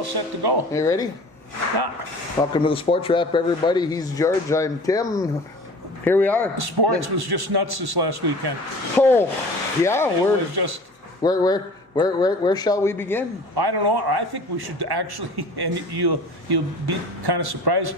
all set to go. You ready? Yeah. Welcome to the Sports Wrap, everybody. He's George. I'm Tim. Here we are. Sports was just nuts this last weekend. Oh, yeah. It was just. Where shall we begin? I don't know. I think we should actually, and you'll be kind of surprised.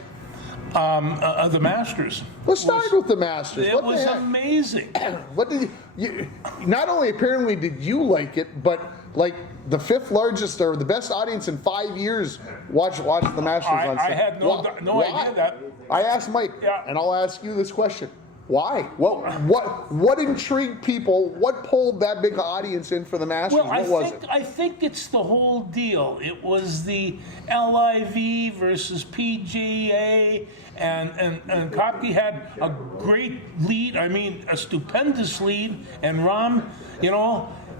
The Masters. Let's start with the Masters. It was amazing. What did you? Not only apparently did you like it, but like the fifth largest or the best audience in 5 years watched the Masters on Sunday. I had no idea that. I asked Mike, and I'll ask you this question. Why? What intrigued people? What pulled that big audience in for the Masters? Well, I think it's the whole deal. It was the LIV versus PGA, and Koepka had a great lead. I mean, a stupendous lead. And Rahm,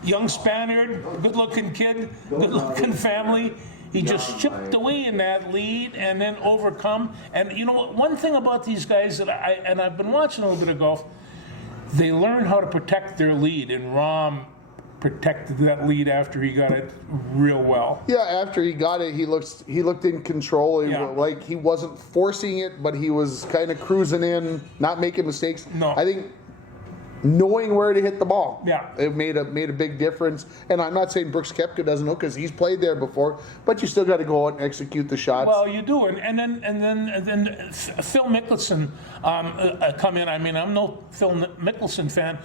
young Spaniard, good-looking kid, good-looking family. He just chipped away in that lead and then overcome. And you know what? One thing about these guys that I've been watching a little bit of golf, they learn how to protect their lead. And Rahm protected that lead after he got it real well. Yeah, after he got it, he looked in control. Like he wasn't forcing it, but he was kind of cruising in, not making mistakes. No. I think knowing where to hit the ball. Yeah. It made a big difference. And I'm not saying Brooks Koepka doesn't know because he's played there before, but you still got to go out and execute the shots. Well, you do. And then Phil Mickelson come in. I mean, I'm no Phil Mickelson fan,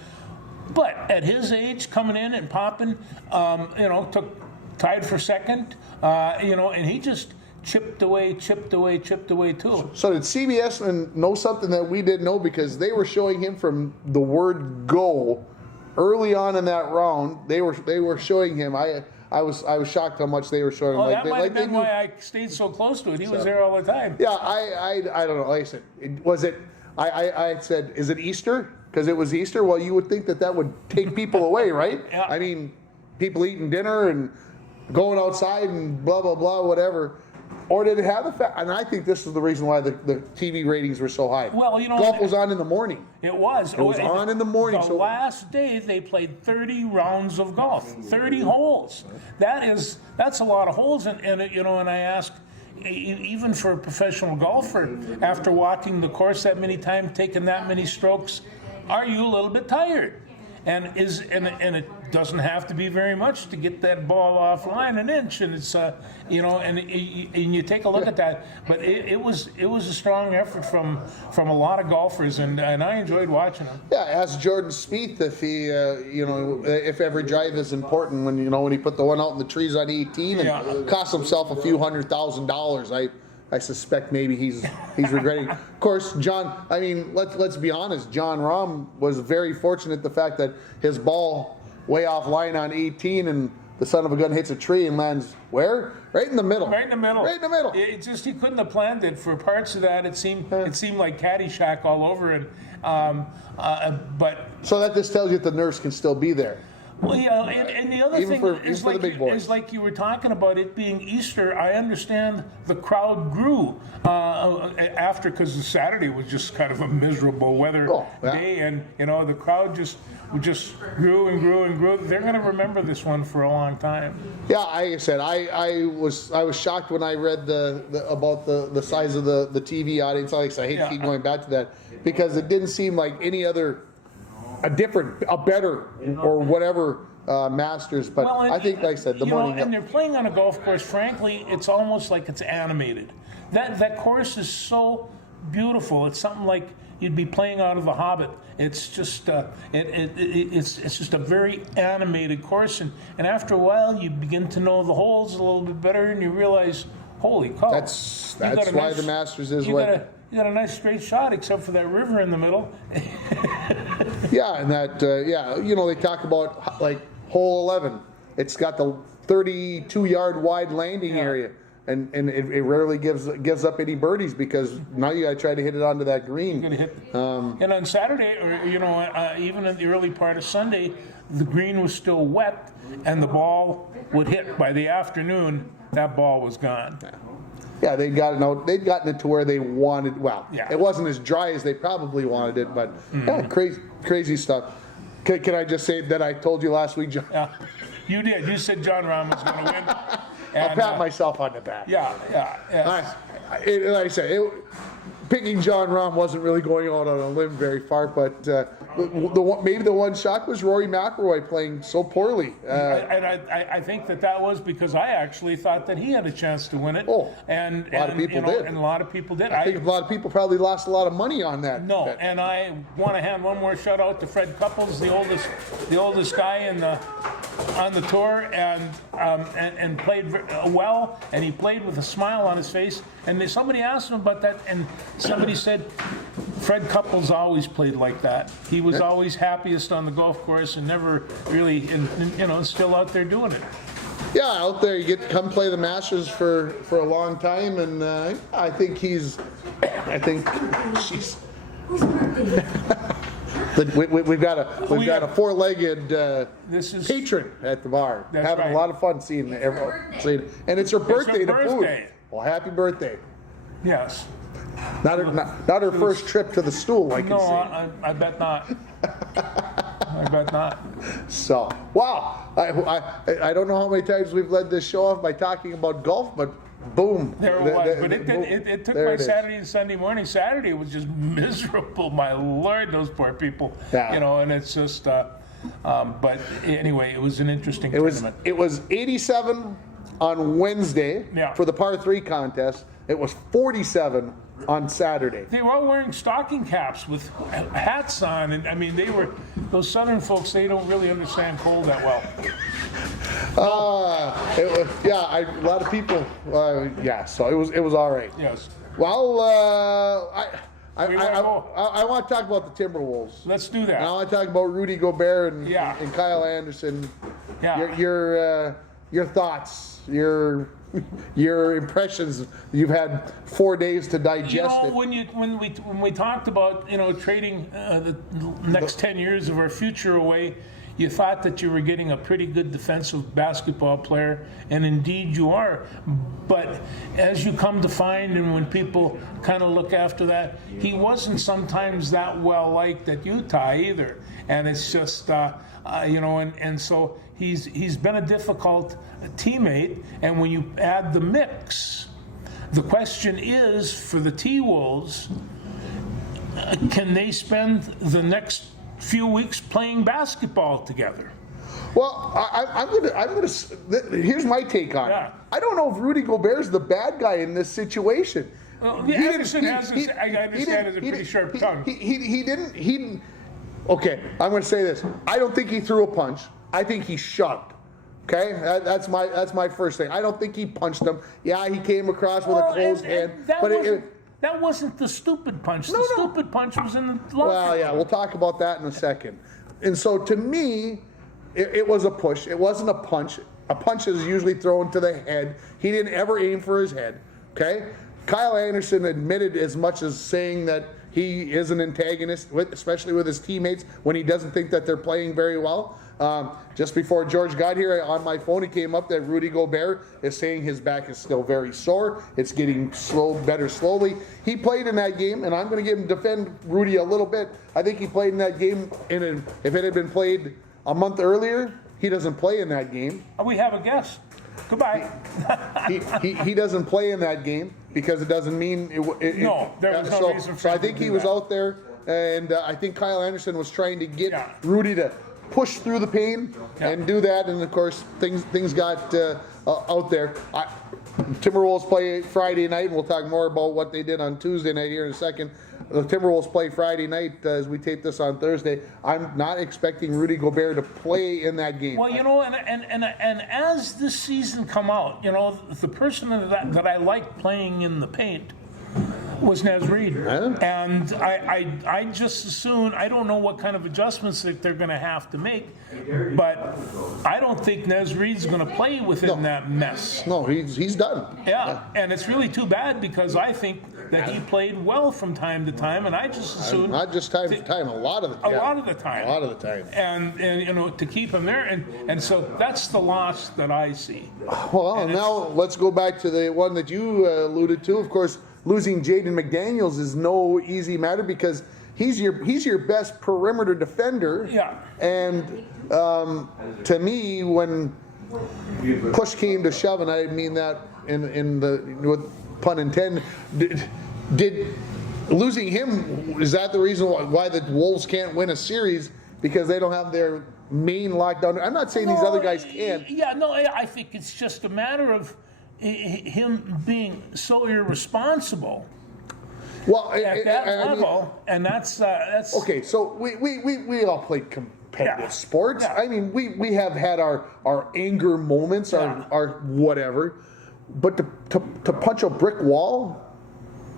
but at his age, coming in and popping, tied for second, and he just chipped away too. So did CBS know something that we didn't know, because they were showing him from the word go early on in that round. They were showing him. I was shocked how much they were showing him. That might have been why I stayed so close to it. He was there all the time. Yeah, I don't know. Like I said, I said, is it Easter? Because it was Easter. Well, you would think that would take people away, right? Yeah. I mean, people eating dinner and going outside and blah blah blah, whatever. Or did it have the fact? And I think this is the reason why the TV ratings were so high. Well, golf was on in the morning. It was. It was on in the morning. The last day they played 30 rounds of golf, 30 holes. That's a lot of holes. And I asked, even for a professional golfer, after watching the course that many times, taking that many strokes, are you a little bit tired? And it doesn't have to be very much to get that ball offline an inch, and it's and you take a look at that. But it was a strong effort from a lot of golfers, and I enjoyed watching them. Yeah, ask Jordan Spieth if he if every drive is important when he put the one out in the trees on 18 and cost himself a few $100,000. I suspect maybe he's regretting. Of course, John. I mean, let's be honest. Jon Rahm was very fortunate the fact that his ball way off line on 18, and the son of a gun hits a tree and lands where? Right in the middle. Right in the middle. Right in the middle. It just, he couldn't have planned it. For parts of that, it seemed like Caddyshack all over. And but so that just tells you that the nerves can still be there. Well, yeah, and the other thing is like you were talking about it being Easter. I understand the crowd grew after, because Saturday was just kind of a miserable weather day, and the crowd just grew and grew and grew. They're going to remember this one for a long time. Yeah, like I said, I was shocked when I read about the size of the TV audience. Like I said, I hate to keep going back to that, because it didn't seem like any other. A better, or whatever Masters, but I think, like I said, the morning. And they're playing on a golf course. Frankly, it's almost like it's animated. That course is so beautiful. It's something like you'd be playing out of The Hobbit. It's just it's just a very animated course, and after a while you begin to know the holes a little bit better, and you realize, holy cow! That's why the Masters is what. You got a nice straight shot, except for that river in the middle. Yeah, and that they talk about like hole 11. It's got the 32-yard wide landing area, and it rarely gives up any birdies, because now you got to try to hit it onto that green. You're gonna hit. And on Saturday, or even in the early part of Sunday, the green was still wet, and the ball would hit. By the afternoon, that ball was gone. Yeah, they'd gotten it to where they wanted. Well, it wasn't as dry as they probably wanted it, but crazy stuff. Can I just say that I told you last week, John? Yeah, you did. You said Jon Rahm was going to win. I'll pat myself on the back. Yeah. Like I said, picking John Rahm wasn't really going out on a limb very far, but maybe the one shock was Rory McIlroy playing so poorly. I think that was because I actually thought that he had a chance to win it. Oh, and a lot of people did. And a lot of people did. I think a lot of people probably lost a lot of money on that. No, and I want to hand one more shout out to Fred Couples, the oldest guy on the tour, and played well, and he played with a smile on his face. And somebody asked him about that, and somebody said Fred Couples always played like that. He was always happiest on the golf course and never really, still out there doing it. Yeah, out there you get to come play the Masters for a long time, and I think she's. We've got a four-legged patron at the bar, having a lot of fun seeing everyone. And it's her birthday to boot. Well, happy birthday. Yes. Not her first trip to the stool, I can see. I bet not. I bet not. So, wow. I don't know how many times we've led this show off by talking about golf, but boom. There it was. But it took my Saturday and Sunday morning. Saturday was just miserable. My Lord, those poor people. Yeah. And it's just, but anyway, it was an interesting tournament. It was 87 on Wednesday for the par 3 contest. It was 47 on Saturday. They were all wearing stocking caps with hats on, and I mean, those southern folks, they don't really understand cold that well. A lot of people, so it was all right. Yes. Well, I want to talk about the Timberwolves. Let's do that. And I want to talk about Rudy Gobert and Kyle Anderson. Yeah. Your thoughts, your impressions. You've had 4 days to digest it. When we talked about trading the next 10 years of our future away, you thought that you were getting a pretty good defensive basketball player, and indeed you are. But as you come to find, and when people kind of look after that, he wasn't sometimes that well liked at Utah either. And it's just, and so he's been a difficult teammate. And when you add the mix, the question is for the T-Wolves, can they spend the next few weeks playing basketball together? Well, I'm gonna. Here's my take on it. I don't know if Rudy Gobert's the bad guy in this situation. Well, Anderson has a pretty sharp tongue. He didn't. Okay, I'm going to say this. I don't think he threw a punch. I think he shoved. Okay, that's my first thing. I don't think he punched him. Yeah, he came across with a closed hand, that wasn't the stupid punch. The stupid punch was in the locker. Well, yeah, we'll talk about that in a second. And so to me, it was a push. It wasn't a punch. A punch is usually thrown to the head. He didn't ever aim for his head. Okay? Kyle Anderson admitted as much as saying that he is an antagonist, especially with his teammates, when he doesn't think that they're playing very well. Just before George got here, on my phone it came up that Rudy Gobert is saying his back is still very sore. It's getting better slowly. He played in that game, and I'm going to defend Rudy a little bit. I think he played in that game, if it had been played a month earlier, he doesn't play in that game. We have a guest. Goodbye. he doesn't play in that game because it doesn't mean no, there was no reason for so I think he was out there, and I think Kyle Anderson was trying to get Rudy to push through the pain and do that, and of course things got out there. Timberwolves play Friday night, and we'll talk more about what they did on Tuesday night here in a second. The Timberwolves play Friday night as we tape this on Thursday. I'm not expecting Rudy Gobert to play in that game. Well, and as this season come out, the person that I like playing in the paint was Naz Reid. And I just assume, I don't know what kind of adjustments that they're going to have to make, but I don't think Naz Reid's going to play within that mess. No, he's done. Yeah, and it's really too bad because I think that he played well from time to time, and I just assumed not just time to time, a lot of the time. And to keep him there, and so that's the loss that I see. Well, now let's go back to the one that you alluded to. Of course, losing Jaden McDaniels is no easy matter because he's your best perimeter defender. Yeah. And to me, when push came to shove, and I mean that in the with pun intended, did losing him, is that the reason why the Wolves can't win a series? Because they don't have their main lockdown. I'm not saying these other guys can't. Yeah, no, I think it's just a matter of him being so irresponsible Well, at that level, and that's okay. So we all played competitive Yeah. sports. Yeah. I mean, we have had our anger moments, Yeah. our whatever, but to punch a brick wall.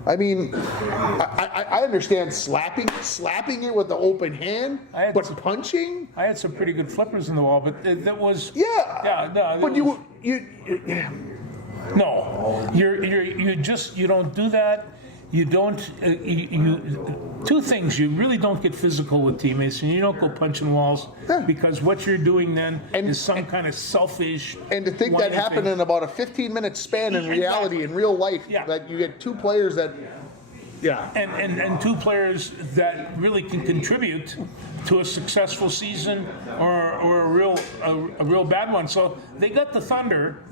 I mean, I understand slapping it with the open hand, but punching. I had some pretty good flippers in the wall, but that was Yeah. no. But you don't do that. You don't. Two things. You really don't get physical with teammates, and you don't go punching walls because what you're doing then is some kind of selfish. And to think that happened in about a 15-minute span in reality, in real life, that you get two players that, and two players that really can contribute to a successful season or a real bad one. So they got the Thunder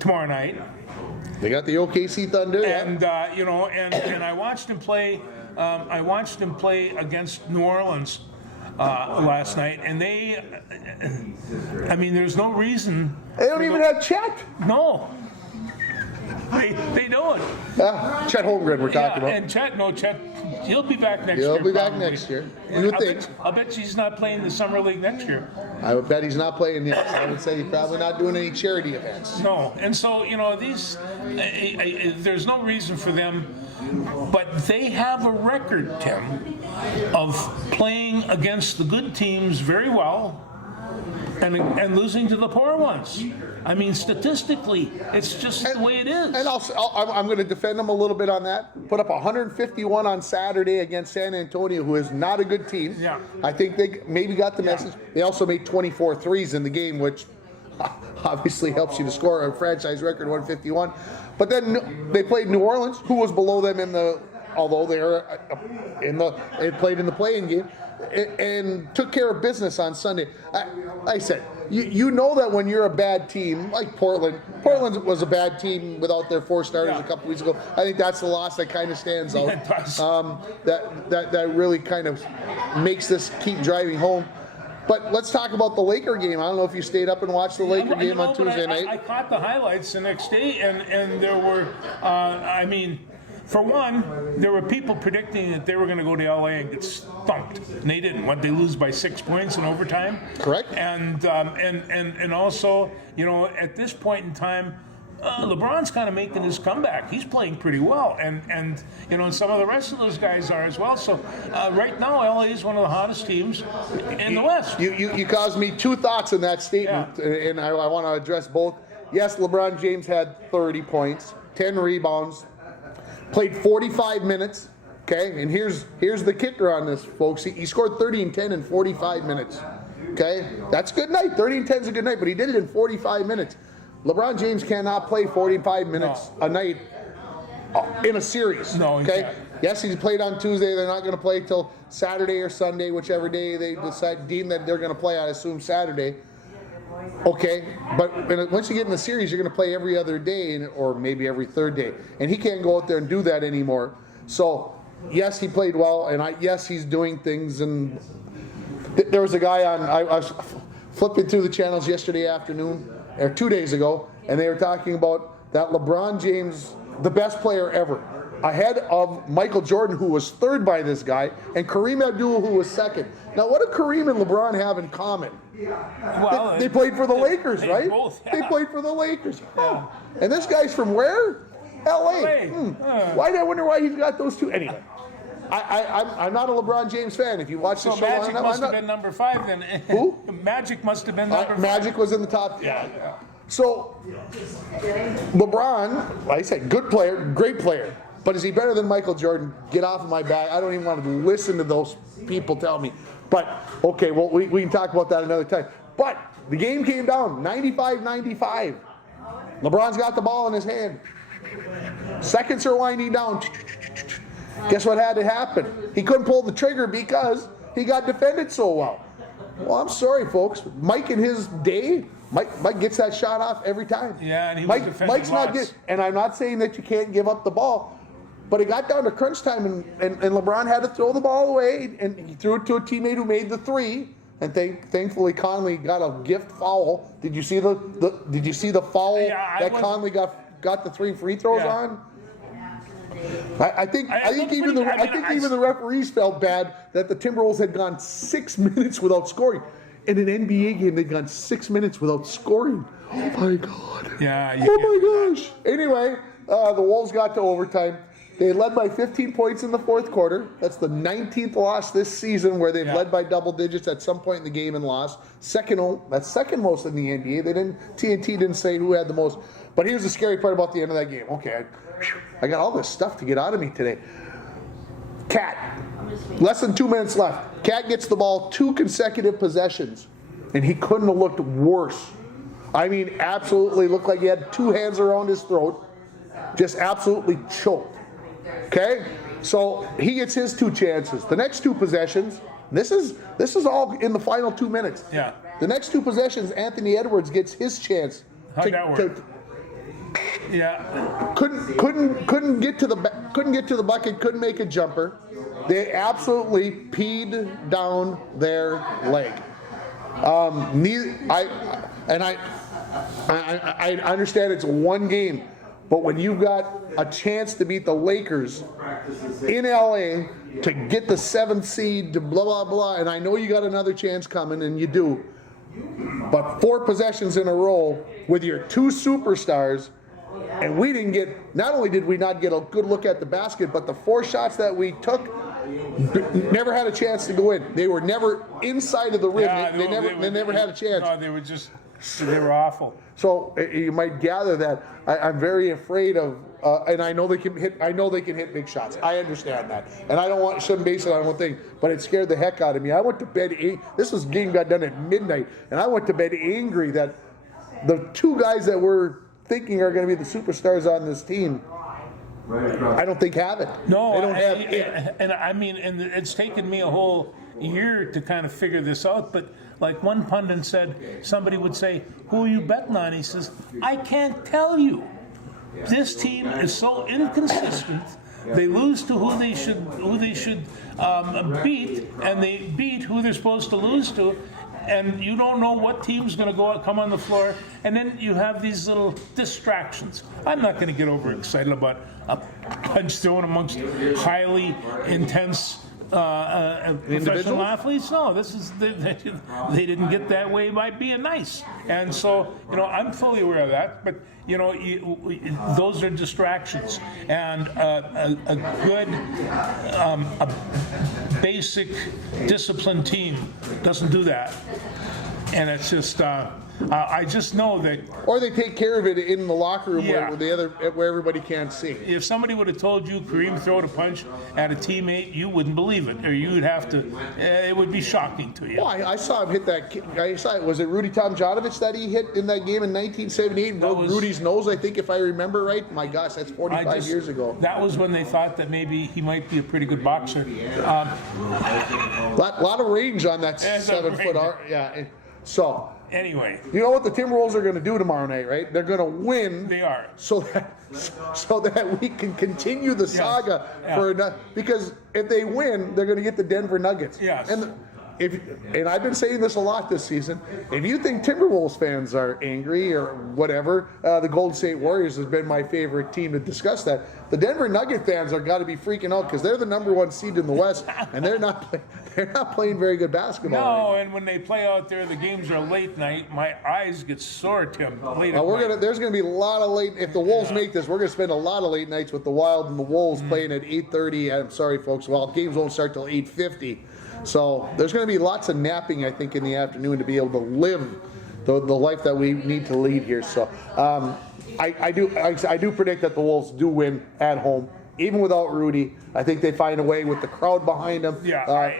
tomorrow night. They got the OKC Thunder, and and I watched him play. I watched him play against New Orleans last night, and there's no reason. They don't even have Chet. No, they don't. Chet Holmgren we're talking about. And Chet, he'll be back next year. He'll be back probably. next year. You would think. I bet he's not playing the summer league next year. I would bet he's not playing yet. I would say he's probably not doing any charity events. No, and so these, there's no reason for them, but they have a record, Tim, of playing against the good teams very well, and losing to the poor ones. I mean, statistically, it's just the way it is. And I'm going to defend them a little bit on that. Put up 151 on Saturday against San Antonio, who is not a good team. Yeah. I think they maybe got the message. They also made 24 threes in the game, which obviously helps you to score a franchise record 151. But then they played New Orleans, who was below them although they played in the play-in game, and took care of business on Sunday. I said, you know that when you're a bad team, like Portland was a bad team without their four starters a couple weeks ago. I think that's the loss that kind of stands out. It does. That really kind of makes this keep driving home. But let's talk about the Laker game. I don't know if you stayed up and watched the Laker game on Tuesday night. I caught the highlights the next day, and there were, for one, there were people predicting that they were going to go to LA and get stumped, and they didn't. What, they lose by 6 points in overtime? Correct. And also, at this point in time, LeBron's kind of making his comeback. He's playing pretty well, and some of the rest of those guys are as well. So right now, LA is one of the hottest teams in the West. You caused me two thoughts in that statement, and I want to address both. Yes, LeBron James had 30 points, 10 rebounds, played 45 minutes. Okay, and here's the kicker on this, folks. He scored 30 and 10 in 45 minutes. Okay, that's a good night. 30 and 10 is a good night, but he did it in 45 minutes. LeBron James cannot play 45 minutes a night in a series. No, he can't. Yes, he's played on Tuesday. They're not going to play till Saturday or Sunday, whichever day they deem that they're going to play. I assume Saturday. Okay, but once you get in the series, you're going to play every other day or maybe every third day, and he can't go out there and do that anymore. So, yes, he played well, and yes, he's doing things. And there was a guy on. I was flipping through the channels yesterday afternoon. Or 2 days ago, and they were talking about that LeBron James, the best player ever, ahead of Michael Jordan, who was third by this guy, and Kareem Abdul, who was second. Now, what do Kareem and LeBron have in common? Well, they played for the Lakers, right? Both, They played for the Lakers. Oh. And this guy's from where? L.A. Why do I wonder why he's got those two? Anyway. I'm not a LeBron James fan. If you watch the show, Magic must have been number 5 then. Who? Magic must have been number 5. Magic was in the top. Yeah. So LeBron, like I said, good player, great player. But is he better than Michael Jordan? Get off of my back. I don't even want to listen to those people tell me. But okay, well we can talk about that another time. But the game came down 95-95. LeBron's got the ball in his hand. Seconds are winding down. Guess what had to happen? He couldn't pull the trigger because he got defended so well. Well, I'm sorry, folks. Mike in his day Mike gets that shot off every time. Yeah, and he was defending Mike's not lots. and I'm not saying that you can't give up the ball, but it got down to crunch time, and LeBron had to throw the ball away, and he threw it to a teammate who made the three. And thankfully, Conley got a gift foul. Did you see the foul that Conley got the 3 free throws on? I think even the referees felt bad that the Timberwolves had gone 6 minutes without scoring. In an NBA game, they'd gone 6 minutes without scoring. Oh my God. Yeah. Oh my gosh. Anyway, the Wolves got to overtime. They led by 15 points in the fourth quarter. That's the 19th loss this season where they've led by double digits at some point in the game and lost. That's second most in the NBA. TNT didn't say who had the most. But here's the scary part about the end of that game. Okay, I got all this stuff to get out of me today. Cat, less than 2 minutes left. Cat gets the ball 2 consecutive possessions, and he couldn't have looked worse. I mean, absolutely looked like he had 2 hands around his throat, just absolutely choked. Okay, so he gets his 2 chances. The next 2 possessions, this is all in the final 2 minutes. Yeah. The next 2 possessions, Anthony Edwards gets his chance. How'd that work? Yeah. Couldn't get to the bucket. Couldn't make a jumper. They absolutely peed down their leg. I understand it's one game. But when you've got a chance to beat the Lakers in LA to get the 7th seed to blah, blah, blah, and I know you got another chance coming, and you do, but 4 possessions in a row with your 2 superstars, and we didn't get, not only did we not get a good look at the basket, but the 4 shots that we took never had a chance to go in. They were never inside of the rim. They never had a chance. No, they were awful. So you might gather that I'm very afraid of, and I know they can hit big shots. I understand that, and I shouldn't base it on one thing, but it scared the heck out of me. I went to bed. Game got done at midnight, and I went to bed angry that the 2 guys that we're thinking are going to be the superstars on this team, I don't think have it. No, they don't have it. And I mean, and it's taken me a whole year to kind of figure this out, but. Like one pundit said, somebody would say, "Who are you betting on?" He says, "I can't tell you. This team is so inconsistent. They lose to who they should beat, and they beat who they're supposed to lose to, and you don't know what team's going to come on the floor. And then you have these little distractions. I'm not going to get overexcited about a punch thrown amongst highly intense." Professional athletes? No, they didn't get that way by being nice, and so I'm fully aware of that. But those are distractions, and a good, a basic disciplined team doesn't do that, and it's just. I just know that. Or they take care of it in the locker room where everybody can't see. If somebody would have told you Kareem throwed a punch at a teammate, you wouldn't believe it, or you'd have to. It would be shocking to you. Well, I saw him hit that. I saw it. Was it Rudy Tomjanovich that he hit in that game in 1978? Broke Rudy's nose, I think, if I remember right. My gosh, that's 45 years ago. That was when they thought that maybe he might be a pretty good boxer. Lot of range on that 7-foot arm. Yeah. So. Anyway, you know what the Timberwolves are going to do tomorrow night, right? They're going to win. They are. So that we can continue the saga because if they win, they're going to get the Denver Nuggets. Yes. And I've been saying this a lot this season. If you think Timberwolves fans are angry or whatever, the Golden State Warriors has been my favorite team to discuss that. The Denver Nugget fans are got to be freaking out because they're the number 1 seed in the West, and they're not playing very good basketball. No, right. And when they play out there, the games are late night. My eyes get sore, Tim. There's going to be a lot of late. If the Wolves make this, we're going to spend a lot of late nights with the Wild and the Wolves playing at 8:30. I'm sorry, folks. Well, games won't start till 8:50. So there's going to be lots of napping, I think, in the afternoon to be able to live the life that we need to lead here. So I do predict that the Wolves do win at home, even without Rudy. I think they find a way with the crowd behind them.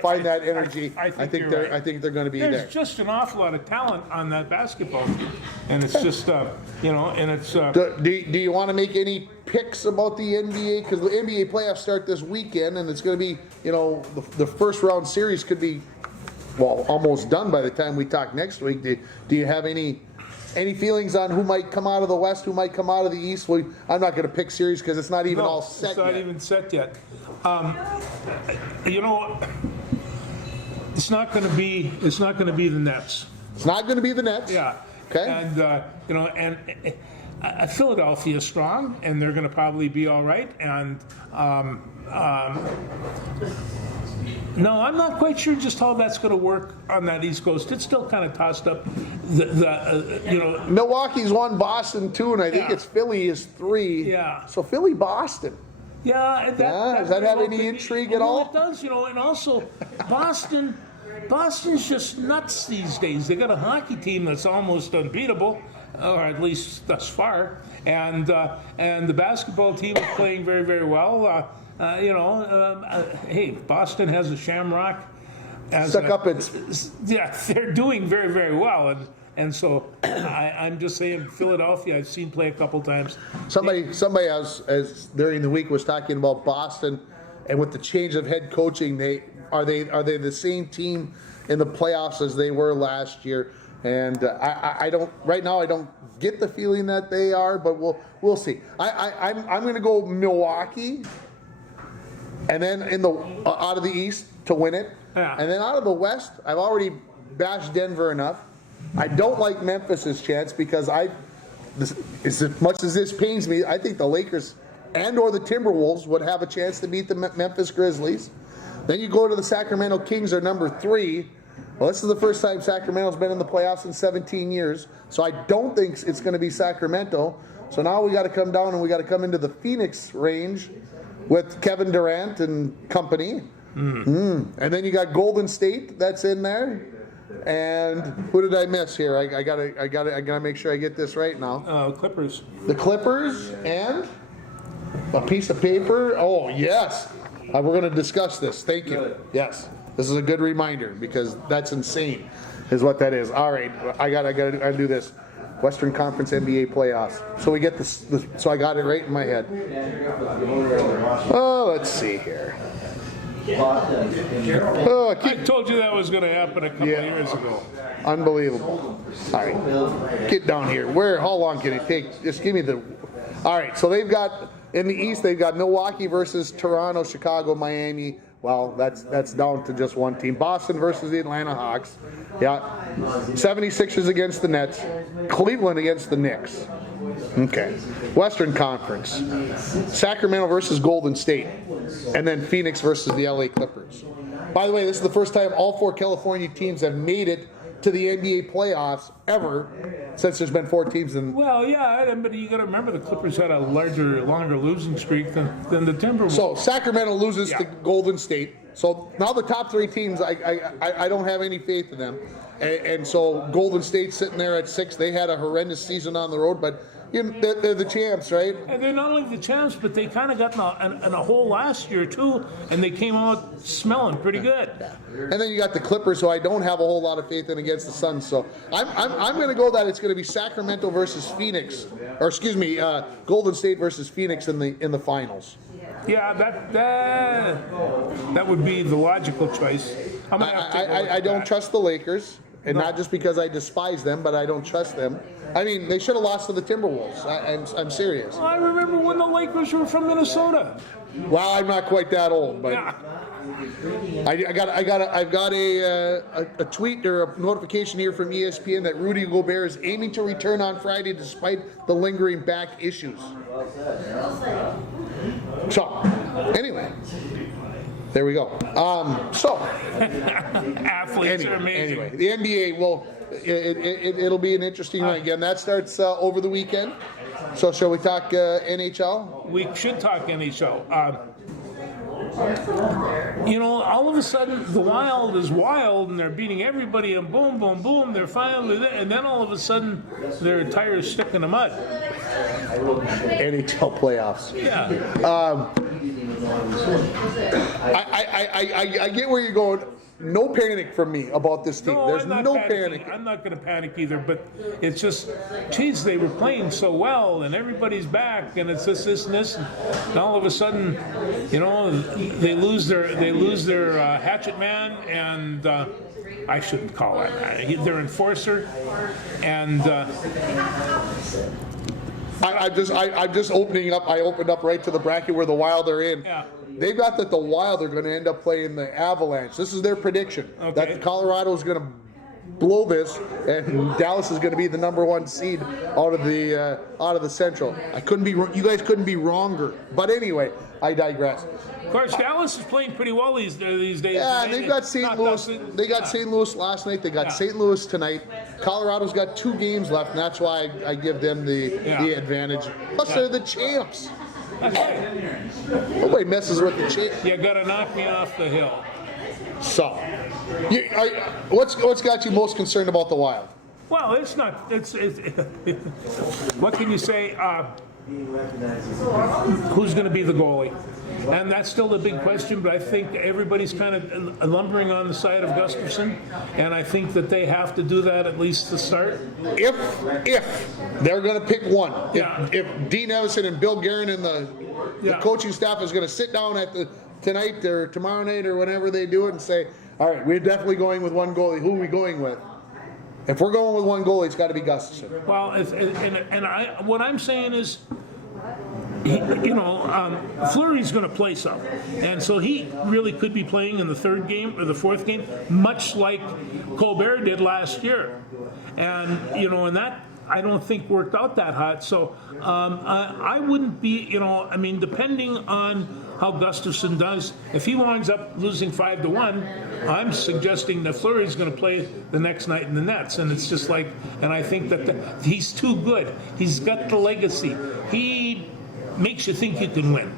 Find that energy. I think they're going to be there. There's just an awful lot of talent on that basketball team, and it's just and it's. Do you want to make any picks about the NBA? Because the NBA playoffs start this weekend, and it's going to be the first round series could be almost done by the time we talk next week. Do you have any Any feelings on who might come out of the West, who might come out of the East? Well, I'm not going to pick series because it's not even all set it's not yet. even set yet. You know, it's not going to be the Nets. It's not going to be the Nets. Yeah. Okay. And you know, and Philadelphia is strong, and they're going to probably be all right. And no, I'm not quite sure just how that's going to work on that East Coast. It's still kind of tossed up. You know, Milwaukee's 1, Boston 2, and I think Yeah. it's Philly is 3. Yeah. So Philly, Boston. yeah. Does that have any intrigue at all? It does, you know, and also Boston's just nuts these days. They got a hockey team that's almost unbeatable, or at least thus far, and the basketball team is playing very, very well. Hey, Boston has a Shamrock. Stuck up its. Yeah, they're doing very, very well, and so I'm just saying, Philadelphia, I've seen play a couple times. Somebody as during the week was talking about Boston, and with the change of head coaching, are they the same team in the playoffs as they were last year? And I don't right now. I don't get the feeling that they are, but we'll see. I'm going to go Milwaukee, and then out of the East to win it, Yeah. and then out of the West, I've already bashed Denver enough. I don't like Memphis's chance because as much as this pains me, I think the Lakers and/or the Timberwolves would have a chance to beat the Memphis Grizzlies. Then you go to the Sacramento Kings, are number 3. Well, this is the first time Sacramento's been in the playoffs in 17 years, so I don't think it's going to be Sacramento. So now we got to come down and we got to come into the Phoenix range with Kevin Durant and company. And then you got Golden State that's in there. And who did I miss here? I gotta make sure I get this right now. Clippers. The Clippers and a piece of paper. Oh yes, we're going to discuss this. Thank you. Yes, this is a good reminder because that's insane, is what that is. All right, I gotta do this. Western Conference NBA playoffs. So we get this. So I got it right in my head. Oh, let's see here. Oh, I told you that was going to happen a couple of years ago. Unbelievable. All right, get down here. How long can it take? Just give me the. All right, so they've got in the East. They've got Milwaukee versus Toronto, Chicago, Miami. Well, that's down to just one team. Boston versus the Atlanta Hawks. Yeah, 76ers against the Nets. Cleveland against the Knicks. Okay. Western Conference. Sacramento versus Golden State. And then Phoenix versus the LA Clippers. By the way, this is the first time all 4 California teams have made it to the NBA playoffs ever since there's been 4 teams in. Well, yeah, but you got to remember the Clippers had a longer losing streak than the Timberwolves. So Sacramento loses Yeah. to Golden State. So now the top 3 teams, I don't have any faith in them. And so Golden State's sitting there at 6. They had a horrendous season on the road, but they're the champs, right? And they're not only the champs, but they kind of got in a hole last year too, and they came out smelling pretty good. And then you got the Clippers, who I don't have a whole lot of faith in against the Suns. So I'm going to go that it's going to be Sacramento versus Phoenix, or excuse me, Golden State versus Phoenix in the finals. Yeah, that would be the logical choice. I'm gonna have to go with I don't that. trust the Lakers, and not just because I despise them, but I don't trust them. I mean, they should have lost to the Timberwolves. I'm serious. I remember when the Lakers were from Minnesota. Well, I'm not quite that old, but Yeah. I've got a tweet or a notification here from ESPN that Rudy Gobert is aiming to return on Friday despite the lingering back issues. So, anyway, there we go. Athletes are amazing. Anyway, the NBA will. It'll be an interesting one again. That starts over the weekend. So shall we talk NHL? We should talk NHL. All of a sudden, the Wild is wild, and they're beating everybody, and boom, boom, boom, they're finally there, and then all of a sudden, their tires stick in the mud. NHL playoffs. Yeah. I get where you're going. No panic from me about this team. No, There's I'm not no panicking. panic. I'm not going to panic either, but it's just, geez, they were playing so well, and everybody's back, and it's this and this, and all of a sudden, they lose their hatchet man, and I shouldn't call it that. Their enforcer, and I'm just opening up. I opened up right to the bracket where the Wild are in. Yeah. They've got that the Wild are going to end up playing the Avalanche. This is their prediction. Okay. That Colorado is going to blow this, and Dallas is going to be the #1 seed out of the Central. You guys couldn't be wronger. But anyway, I digress. of course Dallas is playing pretty well these days. Yeah, and they've got St. Louis. They got St. Louis last night. They got St. Louis tonight. Colorado's got 2 games left, and that's why I give them the advantage. Plus, they're the champs. That's right. Nobody messes with the champs. You got to knock me off the hill. So, what's got you most concerned about the Wild? Well, it's not. It's what can you say? Who's going to be the goalie? And that's still the big question, but I think everybody's kind of lumbering on the side of Gustafsson, and I think that they have to do that at least to start. If they're going to pick one, Yeah. if Dean Evison and Bill Guerin and the coaching staff is going to sit down tonight or tomorrow night or whenever they do it and say, all right, we're definitely going with one goalie. Who are we going with? If we're going with one goalie, it's got to be Gustafsson. Well, what I'm saying is, Fleury's going to play some, and so he really could be playing in the 3rd game or the 4th game, much like Colbert did last year, and and that I don't think worked out that hot. So I wouldn't be, depending on how Gustafsson does, if he winds up losing 5-1, I'm suggesting that Fleury's going to play the next night in the Nets, and it's just like, and I think that he's too good. He's got the legacy. He makes you think you can win.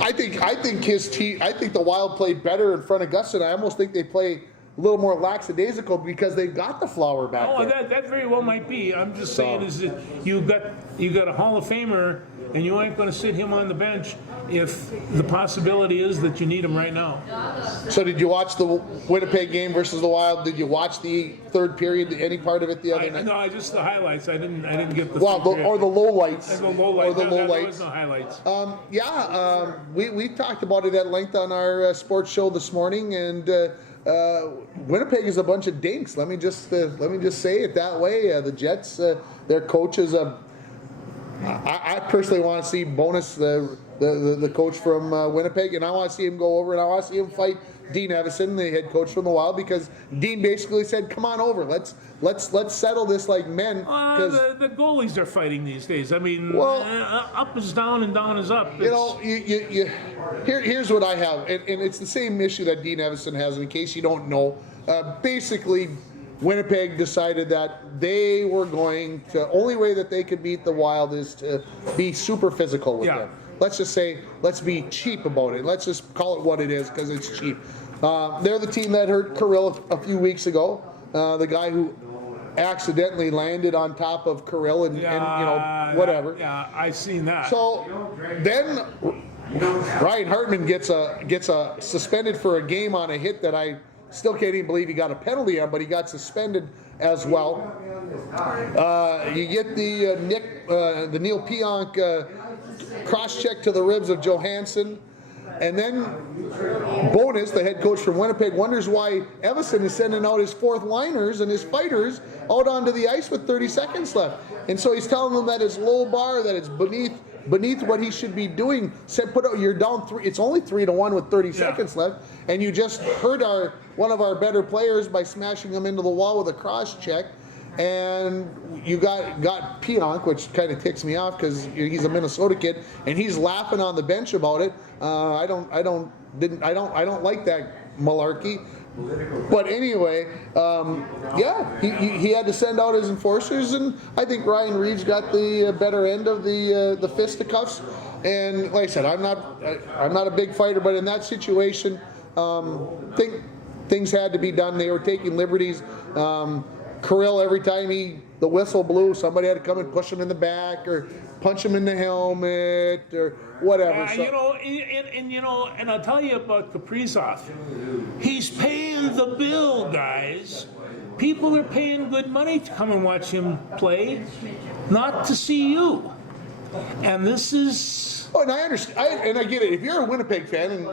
I think his team. I think the Wild played better in front of Gustafsson. I almost think they play a little more lackadaisical because they've got the Flower back there. That very well might be. I'm just saying is that you got a Hall of Famer, and you ain't going to sit him on the bench if the possibility is that you need him right now. So did you watch the Winnipeg game versus the Wild? Did you watch the 3rd period, any part of it the other night? No, just the highlights. I didn't get the or the lowlights. The low lights. Or the There lowlights. was no highlights. We talked about it at length on our sports show this morning, and Winnipeg is a bunch of dinks. Let me just say it that way. The Jets, their coach is I personally want to see Bonus, the coach from Winnipeg, and I want to see him go over and I want to see him fight Dean Evison, the head coach from the Wild, because Dean basically said, "Come on over, let's settle this like men." The goalies are fighting these days. I mean, up is down and down is up. Here's what I have, and it's the same issue that Dean Evison has. In case you don't know, basically, Winnipeg decided that they were going to, only way that they could beat the Wild is to be super physical with them. Let's just say, let's be cheap about it. Let's just call it what it is because it's cheap. They're the team that hurt Kirill a few weeks ago. The guy who accidentally landed on top of Kirill and whatever. I've seen that. So then Ryan Hartman gets a suspended for a game on a hit that I still can't even believe he got a penalty on, but he got suspended as well. You get the Neil Pionk cross check to the ribs of Johansson, and then Bonus, the head coach from Winnipeg, wonders why Evison is sending out his 4th liners and his fighters out onto the ice with 30 seconds left, and so he's telling them that it's low bar, that it's beneath what he should be doing. You're down 3. It's only 3-1 with 30 seconds left, and you just hurt one of our better players by smashing him into the wall with a cross check. And you got Pionk, which kind of ticks me off because he's a Minnesota kid, and he's laughing on the bench about it. I don't like that malarkey. But anyway, he had to send out his enforcers, and I think Ryan Reeves got the better end of the fisticuffs. And like I said, I'm not a big fighter, but in that situation, things had to be done. They were taking liberties. Kirill, every time the whistle blew, somebody had to come and push him in the back or punch him in the helmet or whatever. And I'll tell you about Kaprizov. He's paying the bill, guys. People are paying good money to come and watch him play, not to see you. And this is... Oh, and I understand, and I get it. If you're a Winnipeg fan, and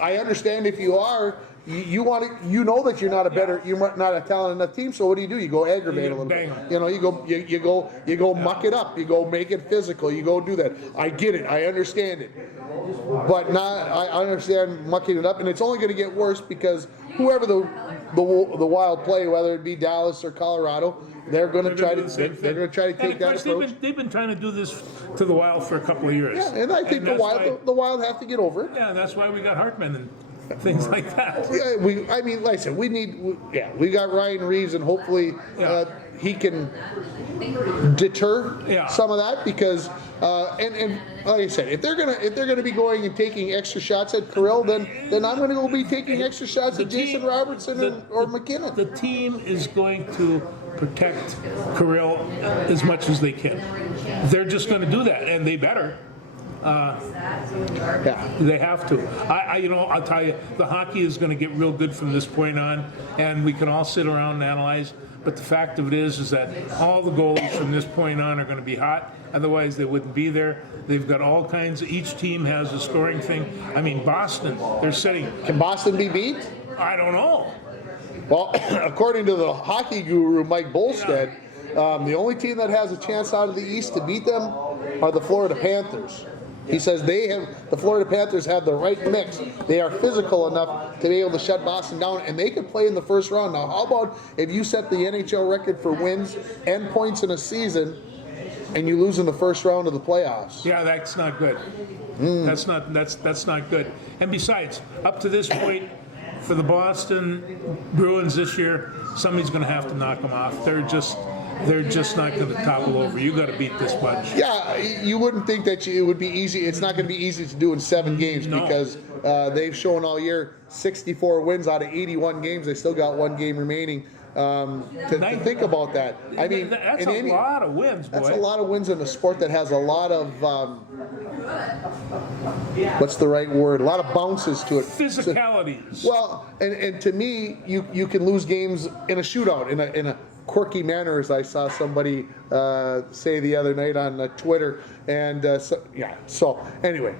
I understand if you are, you want to, you know that you're not a better, you're not a talented enough team. So what do? You go aggravate a little bit. You know, you go muck it up. You go make it physical. You go do that. I get it. I understand it. But I understand mucking it up, and it's only going to get worse because whoever the Wild play, whether it be Dallas or Colorado, they're going to try to take that approach. They've been trying to do this to the Wild for a couple of years. Yeah, and I think the Wild have to get over it. Yeah, that's why we got Hartman and things like that. Yeah, I mean, like I said, we got Ryan Reeves, and hopefully he can deter some of that because and like I said, if they're gonna be going and taking extra shots at Kirill, then I'm gonna go be taking extra shots at Jason Robertson or McKinnon. The team is going to protect Kirill as much as they can. They're just going to do that, and they better. They have to. I'll tell you, the hockey is going to get real good from this point on, and we can all sit around and analyze. But the fact of it is that all the goalies from this point on are going to be hot. Otherwise, they wouldn't be there. They've got all kinds. Each team has a scoring thing. I mean, Boston, they're setting. Can Boston be beat? I don't know. Well, according to the hockey guru Mike Bolstead, the only team that has a chance out of the East to beat them are the Florida Panthers. He says the Florida Panthers have the right mix. They are physical enough to be able to shut Boston down, and they could play in the first round. Now, how about if you set the NHL record for wins and points in a season, and you lose in the first round of the playoffs? Yeah, that's not good. That's not good. And besides, up to this point, for the Boston Bruins this year, somebody's going to have to knock them off. They're just not going to topple over. You got to beat this bunch. Yeah, you wouldn't think that it would be easy. It's not going to be easy to do in 7 games because they've shown all year 64 wins out of 81 games. They still got 1 game remaining. To think about that, I mean, that's a lot of wins, boy. That's a lot of wins in a sport that has a lot of what's the right word? A lot of bounces to it. Physicalities. Well, and to me, you can lose games in a shootout in a quirky manner, as I saw somebody say the other night on Twitter. And so anyway,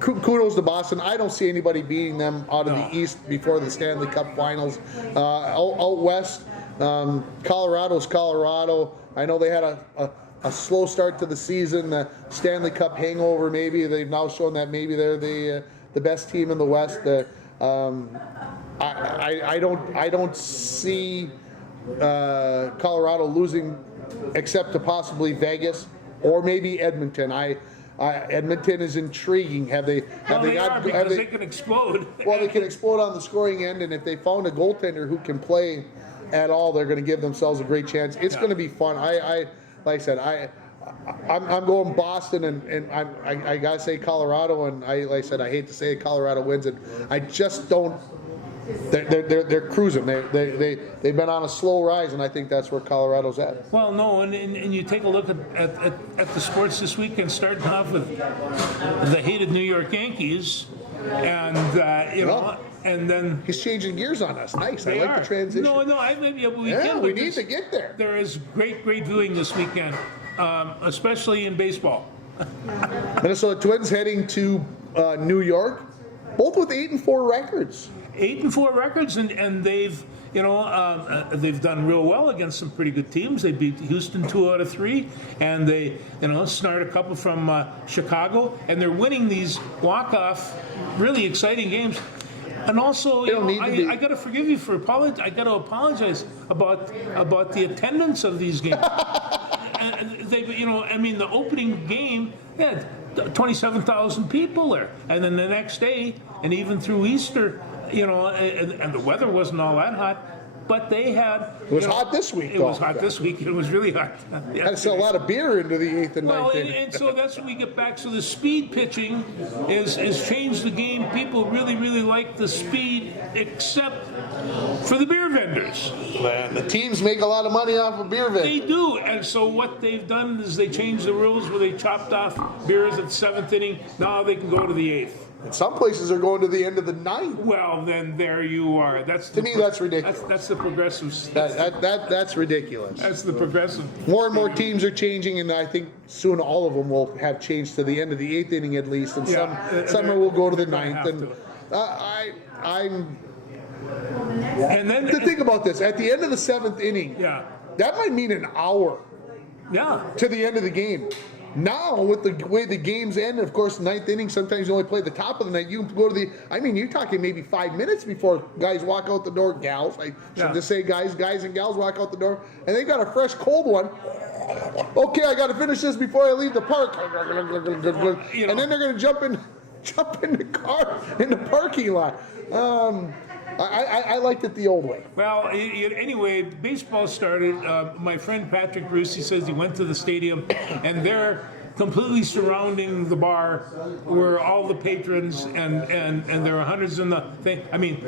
kudos to Boston. I don't see anybody beating them out of the East before the Stanley Cup Finals. Out West, Colorado's Colorado. I know they had a slow start to the season, the Stanley Cup hangover. Maybe they've now shown that maybe they're the best team in the West. I don't see Colorado losing, except to possibly Vegas or maybe Edmonton. Edmonton is intriguing. They can explode. Well, they can explode on the scoring end, and if they found a goaltender who can play at all, they're going to give themselves a great chance. It's going to be fun. Like I said, I'm going Boston, and I gotta say Colorado, and like I said, I hate to say it, Colorado wins it. I just don't. They're cruising. They've been on a slow rise, and I think that's where Colorado's at. Well, no, and you take a look at the sports this weekend, starting off with the hated New York Yankees, and and then he's changing gears on us. Nice. I like the transition. No, we need to get there. There is great viewing this weekend, especially in baseball. Minnesota Twins heading to New York, both with 8-4 records. 8-4 records, and they've they've done real well against some pretty good teams. They beat Houston 2 out of 3, and they snared a couple from Chicago, and they're winning these walk-off, really exciting games. And also, I got to forgive you for I got to apologize about the attendance of these games. The opening game, they had 27,000 people there, and then the next day, and even through Easter. And the weather wasn't all that hot, but they had. It was hot this week. It was hot this week. It was really hot. Had to sell a lot of beer into the 8th and 9th inning. And so that's when we get back. So the speed pitching has changed the game. People really like the speed, except for the beer vendors. The teams make a lot of money off of beer vendors. They do, and so what they've done is they changed the rules where they chopped off beers at the 7th inning. Now they can go to the 8th. And some places are going to the end of the 9th. Well, then there you are. To me, that's ridiculous. That's the progressive. That's ridiculous. That's the progressive. More and more teams are changing, and I think soon all of them will have changed to the end of the 8th inning at least, and some will go to the 9th. And And then, Think about this. At the end of the 7th inning, yeah, that might mean an hour yeah. to the end of the game. Now, with the way the games end, of course, 9th inning, sometimes you only play the top of the night. You can go to the, I mean, you're talking maybe 5 minutes before guys walk out the door, gals. I should just say guys and gals walk out the door, and they got a fresh, cold one. Okay, I got to finish this before I leave the park. And then they're going to jump in the car in the parking lot. I liked it the old way. Well, anyway, baseball started. My friend Patrick Bruce, he says he went to the stadium, and there, completely surrounding the bar, were all the patrons, and there were hundreds in the thing. I mean,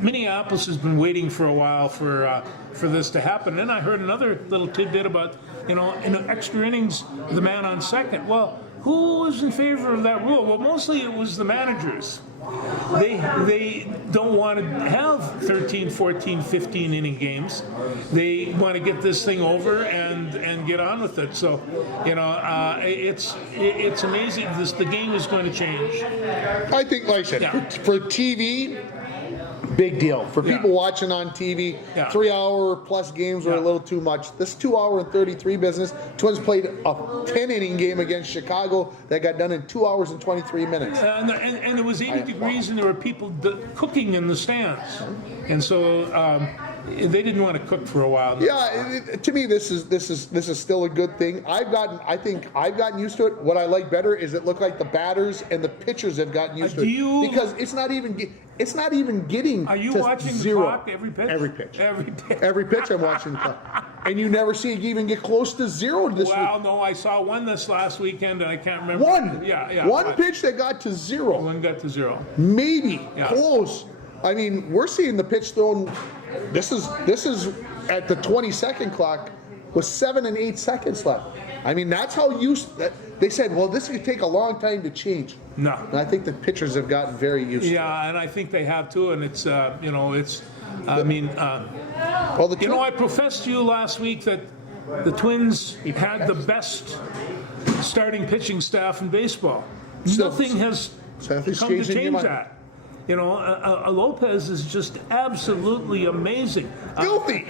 Minneapolis has been waiting for a while for this to happen. And I heard another little tidbit about, in the extra innings, the man on second. Well, who was in favor of that rule? Well, mostly it was the managers. They don't want to have 13, 14, 15 inning games. They want to get this thing over and get on with it. So, it's amazing. The game is going to change. I think, like I said, for TV, big deal. For people watching on TV, 3 hour plus games were a little too much. This 2 hour and 33 business, Twins played a 10 inning game against Chicago that got done in 2 hours and 23 minutes. And it was 80 degrees, and there were people cooking in the stands. And so they didn't want to cook for a while. Yeah, to me, this is still a good thing. I think I've gotten used to it. What I like better is it looked like the batters and the pitchers have gotten used to it, because it's not even getting. Are you to watching zero. the clock every pitch? Every pitch. Every pitch. I'm watching the clock. And you never see it even get close to zero this week. Well, no, I saw one this last weekend, and I can't remember. One. Yeah. One pitch that got to zero. One got to zero. Maybe. Close. I mean, we're seeing the pitch thrown. This is at the 20-second clock with 7 and 8 seconds left. I mean, that's how used that they said, well, this could take a long time to change. No. And I think the pitchers have gotten very used to it. Yeah, and I think they have too, and it's I professed to you last week that the Twins had the best starting pitching staff in baseball. Nothing has come to change that. Lopez is just absolutely amazing. Filthy.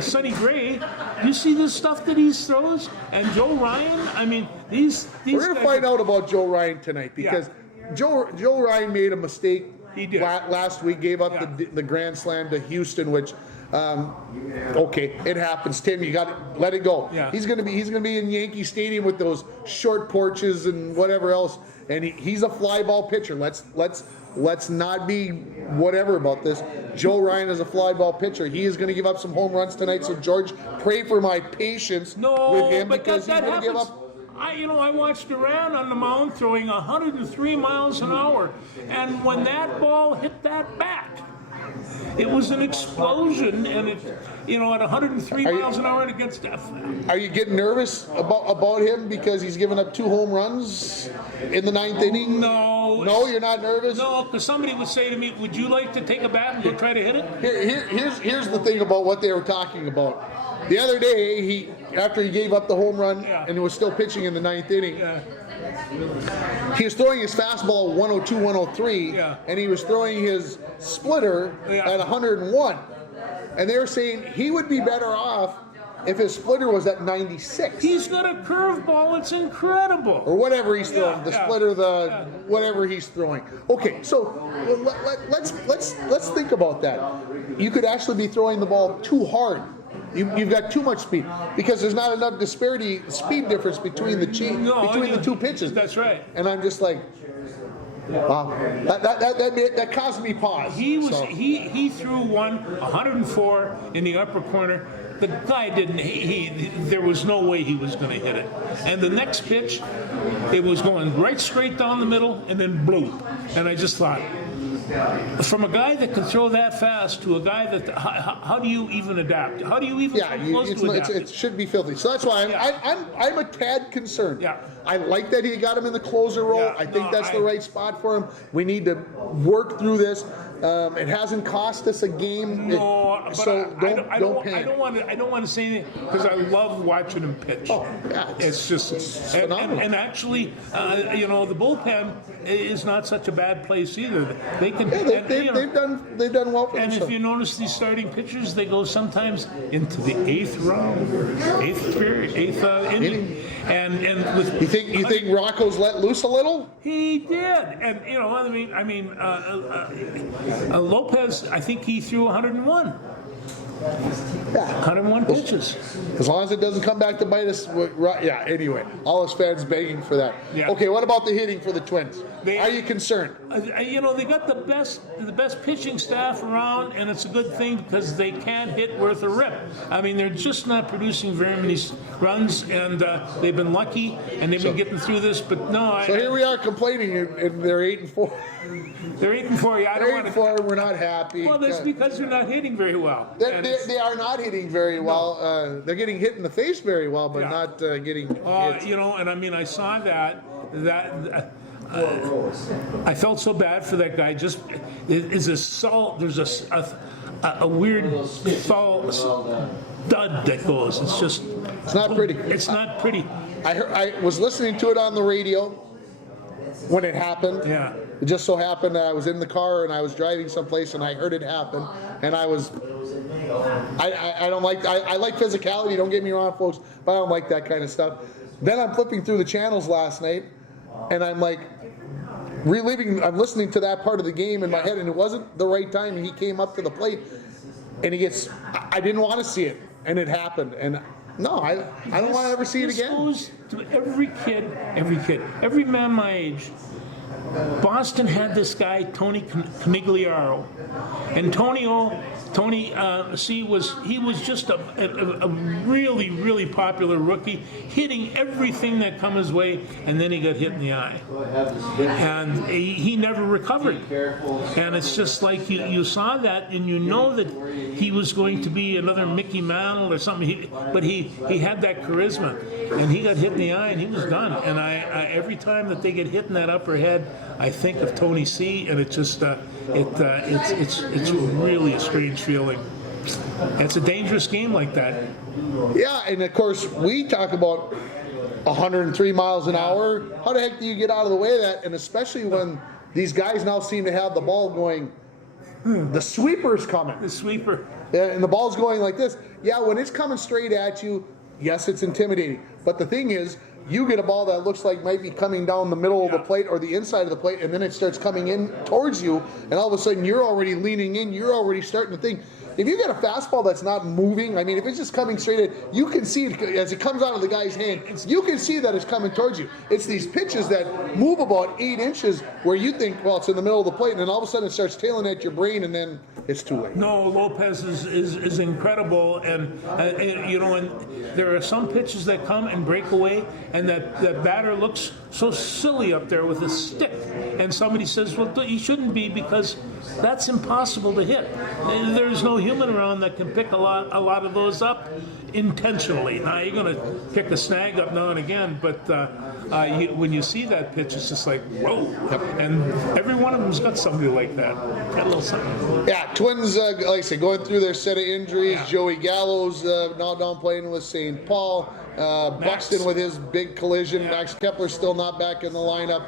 Sonny Gray, you see this stuff that he throws? And Joe Ryan, I mean, these We're going to find out about Joe Ryan tonight, because Joe Ryan made a mistake. He did. Last week, gave up the grand slam to Houston, which okay, it happens. Tim, you got to let it go. Yeah. He's gonna be in Yankee Stadium with those short porches and whatever else, and he's a fly ball pitcher. Let's not be whatever about this. Joe Ryan is a fly ball pitcher. He is going to give up some home runs tonight. So George, pray for my patience with him, because he's going to give up. I watched Duran on the mound throwing 103 miles an hour, and when that ball hit that bat, it was an explosion, and it, at 103 miles an hour against death. Are you getting nervous about him because he's given up 2 home runs in the 9th inning? No. No, you're not nervous? No, because somebody would say to me, would you like to take a bat and go try to hit it? Here's the thing about what they were talking about. The other day, after he gave up the home run and was still pitching in the 9th inning, he was throwing his fastball 102, 103, and he was throwing his splitter at 101. And they were saying he would be better off if his splitter was at 96. He's got a curveball, it's incredible. Or whatever he's throwing, splitter, whatever he's throwing. Okay, so let's think about that. You could actually be throwing the ball too hard. You've got too much speed, because there's not enough speed difference between the 2 pitches. That's right. And I'm just like, wow, that caused me pause. He threw 104 in the upper corner. The guy didn't. There was no way he was going to hit it. And the next pitch, it was going right straight down the middle, and then bloop. And I just thought, from a guy that can throw that fast to a guy that, how do you even adapt? How do you even come close to adapt? It should be filthy. So that's why I'm a tad concerned. Yeah. I like that he got him in the closer role. I think that's the right spot for him. We need to work through this. It hasn't cost us a game. No, but So don't panic. I don't want to say anything because I love watching him pitch. Oh, yeah, it's just phenomenal. and actually, the bullpen is not such a bad place either. They can. Yeah, they've done well for And themselves. if you notice these starting pitchers, they go sometimes into the 8th round, 8th period, 8th inning, and with You think Rocco's let loose a little? he did, and Lopez, I think he threw 101. Yeah. 101 pitches. As long as it doesn't come back to bite us. Yeah, anyway. All us fans begging for that. Yeah. Okay, what about the hitting for the Twins? They- Are you concerned? They got the best pitching staff around, and it's a good thing because they can't hit worth a rip. I mean, they're just not producing very many runs, and they've been lucky, and they've been getting through this. But no, So here we are complaining, and they're 8-4. they're 8-4. Yeah, I don't They're want 8-4. We're not happy. Well, that's because they're not hitting very well. They are not hitting very well. They're getting hit in the face very well, but Yeah. not getting hit. And I mean, I saw that. I felt so bad for that guy. Just is a salt. There's a weird foul dud that goes. It's just. It's not pretty. It's not pretty. I was listening to it on the radio when it happened. Yeah. It just so happened that I was in the car and I was driving someplace and I heard it happen, and I don't like. I like physicality. Don't get me wrong, folks, but I don't like that kind of stuff. Then I'm flipping through the channels last night, and I'm like reliving. I'm listening to that part of the game in my head, and it wasn't the right time. And he came up to the plate, and he gets. I didn't want to see it, and it happened. And no, I don't want to ever see it This again. goes to every kid, every man my age. Boston had this guy Tony Conigliaro, and Tony was just a really, really popular rookie, hitting everything that come his way, and then he got hit in the eye, and he never recovered. And it's just like you saw that, and you know that he was going to be another Mickey Mantle or something. But he had that charisma, and he got hit in the eye, and he was done. And I every time that they get hit in that upper head, I think of Tony C, and it just it's really a strange feeling. It's a dangerous game like that. Yeah, and of course we talk about 103 miles an hour. How the heck do you get out of the way of that? And especially when these guys now seem to have the ball going. The sweeper's coming. The sweeper. Yeah, and the ball's going like this. Yeah, when it's coming straight at you, yes, it's intimidating. But the thing is, you get a ball that looks like might be coming down the middle of the plate or the inside of the plate, and then it starts coming in towards you, and all of a sudden you're already leaning in, you're already starting to think. If you get a fastball that's not moving, I mean, if it's just coming straight in, you can see it as it comes out of the guy's hand. You can see that it's coming towards you. It's these pitches that move about 8 inches where you think, well, it's in the middle of the plate, and then all of a sudden it starts tailing at your brain, and then it's too late. No, Lopez is incredible, and and there are some pitches that come and break away, and that batter looks so silly up there with a stick, and somebody says, well, he shouldn't be because that's impossible to hit. There's no human around that can pick a lot of those up intentionally. Now you're going to pick a snag up now and again, but when you see that pitch, it's just like whoa. And every one of them's got somebody like that. Got a little something. Yeah, Twins, like I said, going through their set of injuries. Yeah. Joey Gallo's now down playing with St. Paul. Buxton with his big collision. Yeah. Max Kepler's still not back in the lineup.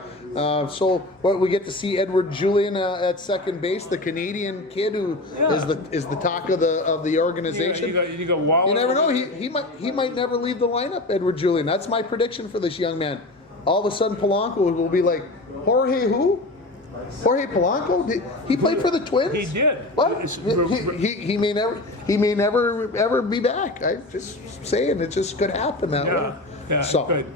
So we get to see Edward Julien at second base, the Canadian kid who is the talk of the organization. You got Waller. You never know. He might never leave the lineup, Edward Julien. That's my prediction for this young man. All of a sudden, Polanco will be like, Jorge who? Jorge Polanco? He played for the Twins? He did. What? He may never ever be back. I'm just saying, it just could happen that way. Yeah, so, good.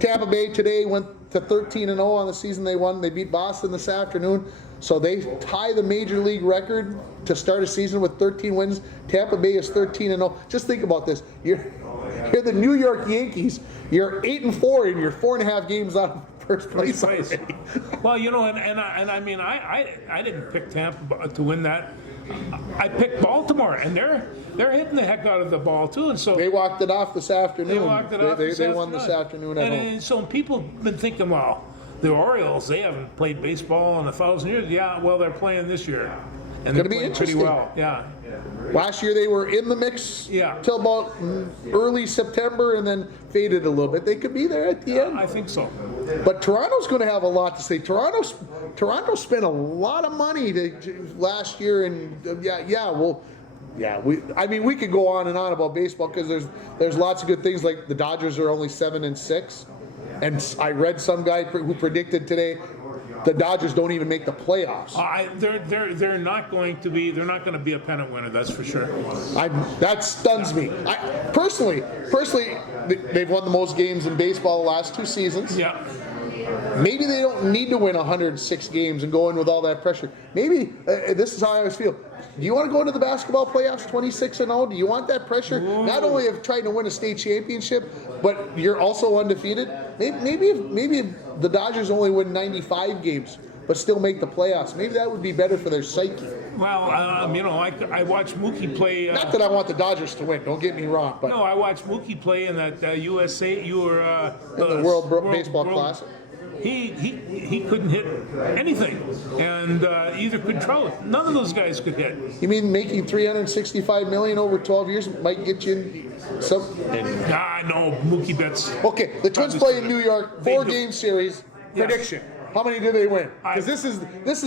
Tampa Bay today went to 13-0 on the season. They won. They beat Boston this afternoon. So they tie the major league record to start a season with 13 wins. Tampa Bay is 13-0. Just think about this. You're the New York Yankees. You're 8-4 and you're 4.5 games out of first place already. Well, and I mean, I didn't pick Tampa to win that. I picked Baltimore, and they're hitting the heck out of the ball too, and so they walked it off this afternoon. They walked it off. They won this afternoon at home. And so people have been thinking, well, the Orioles, they haven't played baseball in 1,000 years. Yeah, well, they're playing this year. And they're Gonna be playing pretty interesting. well. Yeah. Last year they were in the mix Yeah. till about early September and then faded a little bit. They could be there at the end. I think so. But Toronto's going to have a lot to say. Toronto spent a lot of money last year, and we could go on and on about baseball because there's lots of good things. Like the Dodgers are only 7-6, and I read some guy who predicted today the Dodgers don't even make the playoffs. They're not going to be. They're not going to be a pennant winner. That's for sure. That stuns me. Personally, they've won the most games in baseball the last 2 seasons. Yeah. Maybe they don't need to win 106 games and go in with all that pressure. Maybe this is how I always feel. Do you want to go into the basketball playoffs 26-0? Do you want that pressure? Not only of trying to win a state championship, but you're also undefeated. Maybe if the Dodgers only win 95 games, but still make the playoffs. Maybe that would be better for their psyche. Well, I watched Mookie play. Not that I want the Dodgers to win. Don't get me wrong, but No, I watched Mookie play in that USA. the World Baseball Classic. He couldn't hit anything, and either could Trout. None of those guys could hit. You mean making $365 million over 12 years might get you in some? No, Mookie Betts. Okay, the Twins play in New York, They 4-game series. Yes. Prediction. How many do they win? Because this is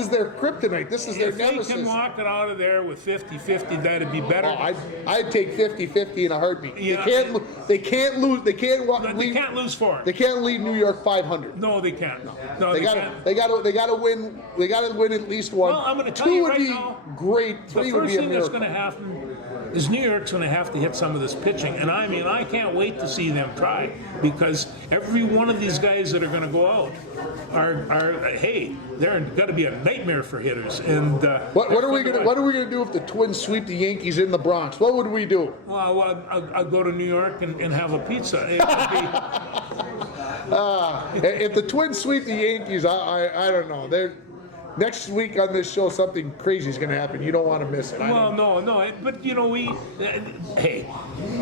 their kryptonite. This is their If they nemesis. can walk it out of there with 50-50, that'd be better. Oh, I'd take 50-50 in a heartbeat. Yeah. They can't lose. They can't They can't lose 4. They can't leave New York 500. No, they can't. No, They can't. gotta win. They gotta win at least one. Well, I'm going to tell 2 you would right be now, great. The 3 would first be a thing that's miracle. going to happen is New York's going to have to hit some of this pitching. And I can't wait to see them try, because every one of these guys that are going to go out they're got to be a nightmare for hitters. And What are we gonna do if the Twins sweep the Yankees in the Bronx? What would we do? Well, I'll go to New York and have a pizza. It would be, If the Twins sweep the Yankees, I don't know. Next week on this show, something crazy is going to happen. You don't want to miss it. but hey,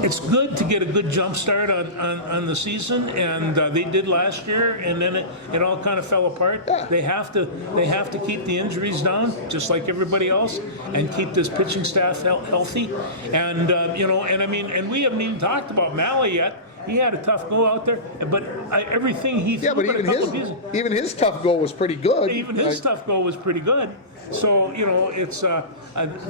it's good to get a good jump start on the season, and they did last year, and then it all kind of fell apart. Yeah. They have to keep the injuries down, just like everybody else, and keep this pitching staff healthy, and we haven't even talked about Malley yet. He had a tough go out there, but everything he threw. Yeah, but even his tough goal was pretty good. Even his tough goal was pretty good. So it's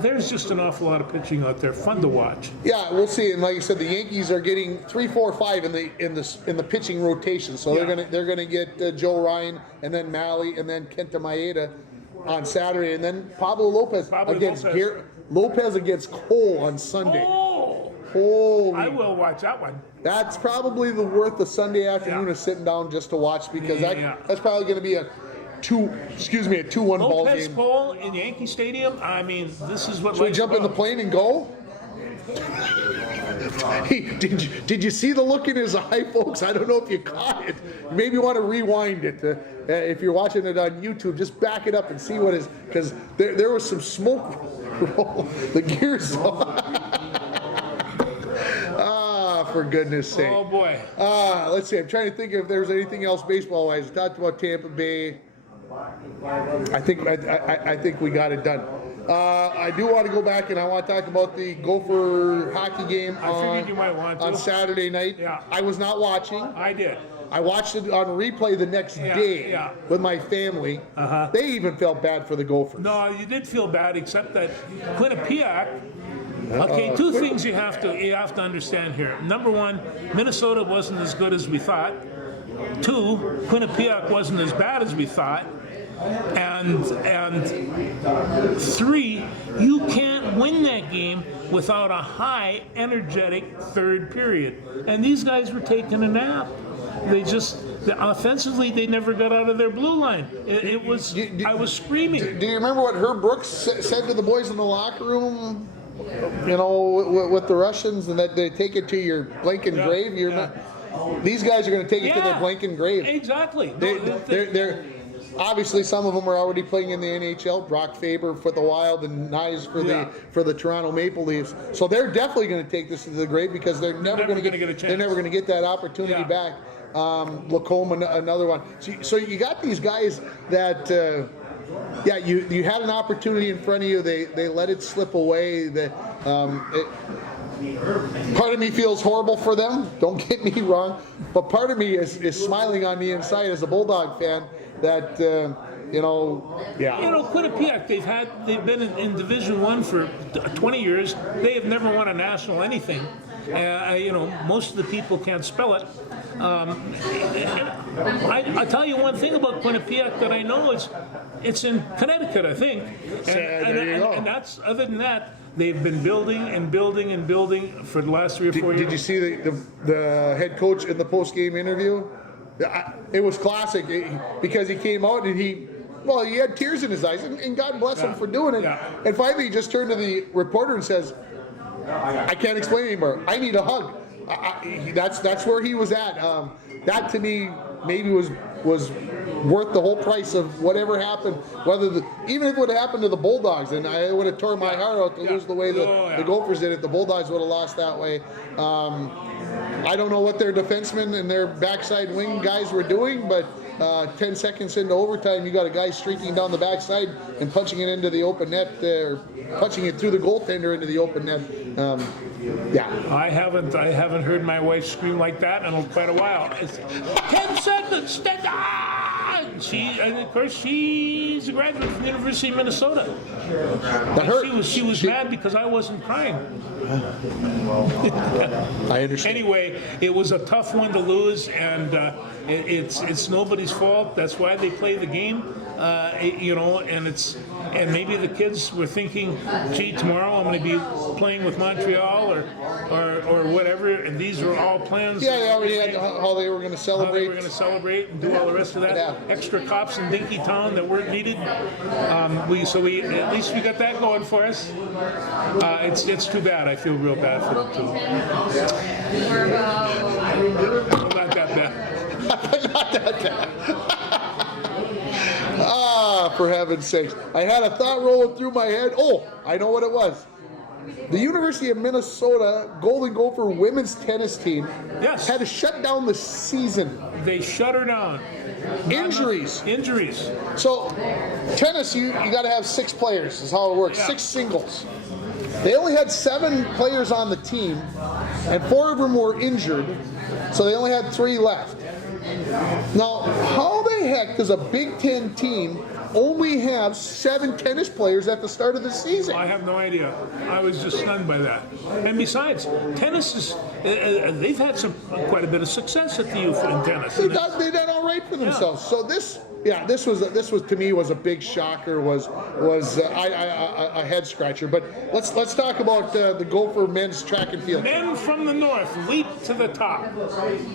there's just an awful lot of pitching out there, fun to watch. Yeah, we'll see. And like you said, the Yankees are getting 3, 4, 5 in the pitching rotation. So they're gonna get Joe Ryan and then Malley and then Kenta Maeda on Saturday, and then Pablo Lopez Lopez against Cole on Sunday. Holy. I will watch that one. That's probably worth the Sunday afternoon of sitting down just to watch, because that's probably going to be a 2-1 ball Lopez game. Cole in Yankee Stadium. I mean, this is what. Should we jump in the plane and go? Hey, did you see the look in his eye, folks? I don't know if you caught it. Maybe you want to rewind it. If you're watching it on YouTube, just back it up and see what is, because there was some smoke roll. The gears. For goodness sake. Oh boy. Let's see. I'm trying to think if there's anything else baseball-wise. We talked about Tampa Bay. I think we got it done. I do want to go back and I want to talk about the Gopher hockey game on Saturday night. Yeah. I was not watching. I did. I watched it on replay the next day with my family. They even felt bad for the Gophers. No, you did feel bad, except that Quinnipiac. Okay, 2 things you have to understand here. Number 1, Minnesota wasn't as good as we thought. 2, Quinnipiac wasn't as bad as we thought. And 3, you can't win that game without a high, energetic third period. And these guys were taking a nap. Offensively, they never got out of their blue line. I was screaming. Do you remember what Herb Brooks said to the boys in the locker room? With the Russians, and that they take it to your blanket grave. These guys are going to take it to their blanket grave. Exactly. They're obviously, some of them are already playing in the NHL. Brock Faber for the Wild and Nyes for the Toronto Maple Leafs. So they're definitely going to take this to the grave, because they're never going to get a chance. They're never going to get that opportunity back. Lacombe, another one. So you got these guys that, you had an opportunity in front of you. They let it slip away. Part of me feels horrible for them. Don't get me wrong, but part of me is smiling on the inside as a Bulldog fan that. Quinnipiac, they've been in Division I for 20 years. They have never won a national anything. Most of the people can't spell it. I tell you one thing about Quinnipiac that I know it's in Connecticut, I think. And that's, other than that, they've been building and building and building for the last 3 or 4 years. Did you see the head coach in the post-game interview? It was classic because he came out and he had tears in his eyes, and God bless him for doing it. Yeah. And finally, he just turned to the reporter and says, I can't explain anymore. I need a hug. That's where he was at. That to me maybe was worth the whole price of whatever happened. Even if it would have happened to the Bulldogs, and I would have torn my heart out to lose the way the Gophers did it. The Bulldogs would have lost that way. I don't know what their defensemen and their backside wing guys were doing, but 10 seconds into overtime, you got a guy streaking down the backside and punching it into the open net, or punching it through the goaltender into the open net. I haven't heard my wife scream like that in quite a while. It's 10 seconds. And of course, she's a graduate from the University of Minnesota. She was mad because I wasn't crying. I understand. Anyway, it was a tough one to lose, and it's nobody's fault. That's why they play the game, and maybe the kids were thinking, gee, tomorrow I'm going to be playing with Montreal or whatever, and these were all plans. Yeah, they already had how they were going to celebrate. How they were going to celebrate and do all the rest of that. Yeah. Extra cops in Dinkytown that weren't needed. We at least we got that going for us. It's too bad. I feel real bad for them too. Not that bad. Not that bad. For heaven's sakes. I had a thought rolling through my head. Oh, I know what it was. The University of Minnesota Golden Gopher women's tennis team had to shut down the season. They shut her down. Injuries. So, tennis, you got to have 6 players is how it works. 6 singles. They only had 7 players on the team, and 4 of them were injured, so they only had 3 left. Now, how the heck does a Big Ten team only have 7 tennis players at the start of the season? I have no idea. I was just stunned by that. And besides, tennis is, they've had quite a bit of success at the U in tennis. They done all right for themselves. So this was to me was a big shocker, was a head scratcher. But let's talk about the Gopher men's track and field. Men from the north leap to the top,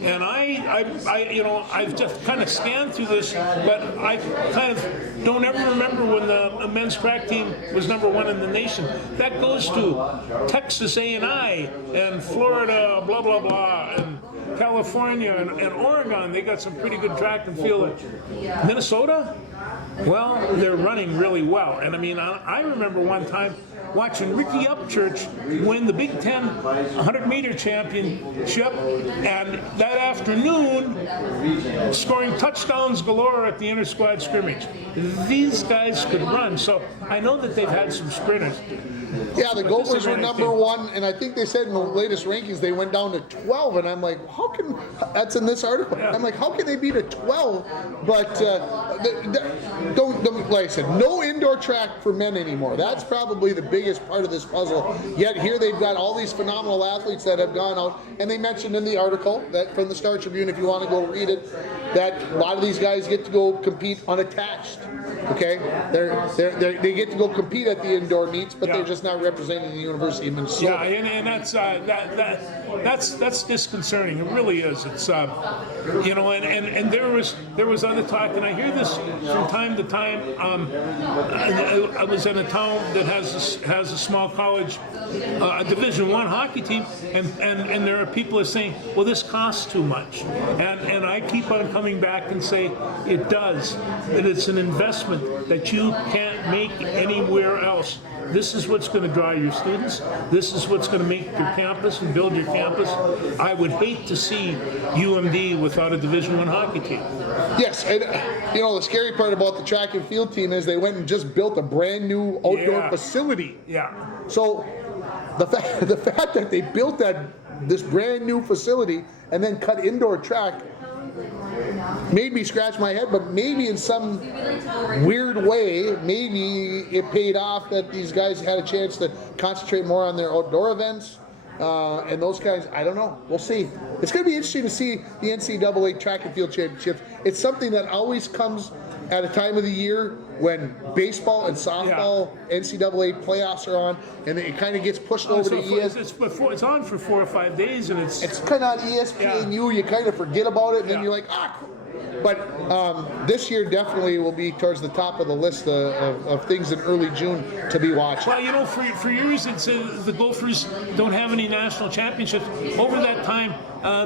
and I've just kind of scanned through this, but I kind of don't ever remember when the men's track team was #1 in the nation. That goes to Texas A&I and Florida, blah blah blah, and California and Oregon. They got some pretty good track and field. Minnesota, well, they're running really well. And I mean, I remember one time watching Ricky Upchurch win the Big Ten 100-meter championship, and that afternoon scoring touchdowns galore at the inter-squad scrimmage. These guys could run, so I know that they've had some sprinters. Yeah, the Gophers were #1, and I think they said in the latest rankings they went down to 12, and I'm like, how can, that's in this article, I'm like, how can they be to 12? But don't, like I said, no indoor track for men anymore. That's probably the biggest part of this puzzle. Yet here they've got all these phenomenal athletes that have gone out, and they mentioned in the article that from the Star Tribune, if you want to go read it, that a lot of these guys get to go compete unattached. Okay, they get to go compete at the indoor meets, but they're just not representing the University of Minnesota. Yeah, and that's disconcerting. It really is. It's and there was other talk, and I hear this from time to time. I was in a town that has a small college, a Division I hockey team, and there are people that are saying, well, this costs too much, and I keep on coming back and say it does, that it's an investment that you can't make anywhere else. this is what's going to draw your students. This is what's going to make your campus and build your campus. I would hate to see UMD without a Division I hockey team. Yes, and the scary part about the track and field team is they went and just built a brand new outdoor facility. Yeah. So the fact that they built this brand new facility and then cut indoor track made me scratch my head, but maybe in some weird way, maybe it paid off that these guys had a chance to concentrate more on their outdoor events and those kinds. I don't know. We'll see. It's going to be interesting to see the NCAA track and field championships. It's something that always comes at a time of the year when baseball and softball NCAA playoffs are on, and it kind of gets pushed over to ESPN. It's on for 4 or 5 days, and it's kind of on ESPNU. You kind of forget about it, and then you're like, But this year definitely will be towards the top of the list of things in early June to be watched. Well, for years it's the Gophers don't have any national championships. Over that time,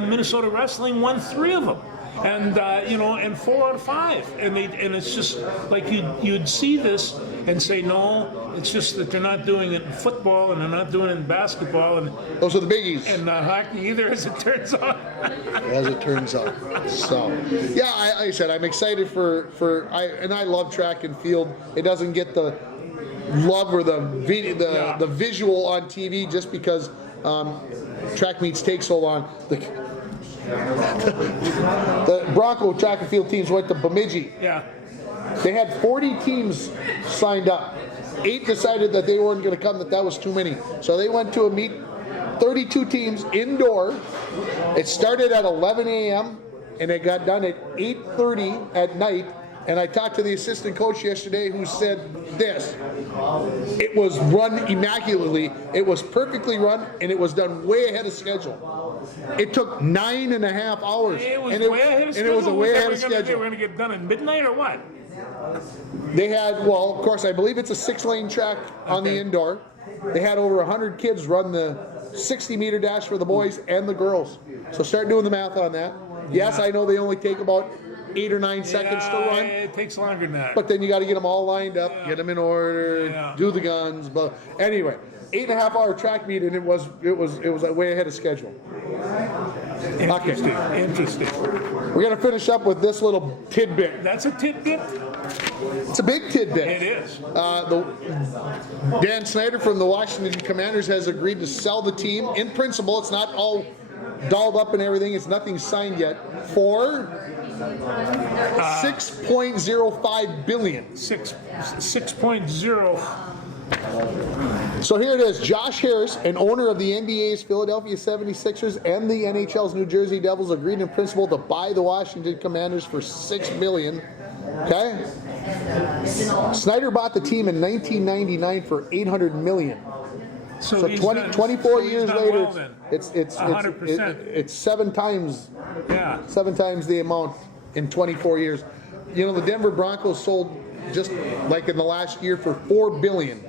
Minnesota Wrestling won 3 of them. And and 4 out of 5, and it's just like you'd see this and say no, it's just that they're not doing it in football and they're not doing it in basketball, and those are the biggies. And hockey either, as it turns out. As it turns out. So yeah, like I said, I'm excited and I love track and field. It doesn't get the love or the visual on TV just because track meets take so long. The Bronco track and field teams went to Bemidji. Yeah. They had 40 teams signed up. 8 decided that they weren't going to come, that was too many. So they went to a meet, 32 teams indoor. It started at 11 a.m. and it got done at 8:30 at night. And I talked to the assistant coach yesterday who said this. It was run immaculately. It was perfectly run, and it was done way ahead of schedule. It took 9.5 hours. It was way ahead of schedule. And it was a way ahead of schedule. They were going to get done at midnight or what? They had, well, of course, I believe it's a 6-lane track on the indoor. They had over 100 kids run the 60-meter dash for the boys and the girls. So start doing the math on that. Yes, I know they only take about 8 or 9 seconds to run. It takes longer than that. But then you got to get them all lined up, get them in order, do the guns. But anyway, 8.5-hour track meet, and it was way ahead of schedule. Interesting. We're gonna finish up with this little tidbit. That's a tidbit. It's a big tidbit. It is. Dan Snyder from the Washington Commanders has agreed to sell the team. In principle, it's not all dolled up and everything. It's nothing signed yet for $6.05 billion. 6.0. So here it is. Josh Harris, an owner of the NBA's Philadelphia 76ers and the NHL's New Jersey Devils, agreed in principle to buy the Washington Commanders for $6 billion. Okay? Snyder bought the team in 1999 for $800 million. So 24 years later, well, it's 100%. It's 7 times. Yeah. 7 times the amount in 24 years. The Denver Broncos sold just like in the last year for $4 billion.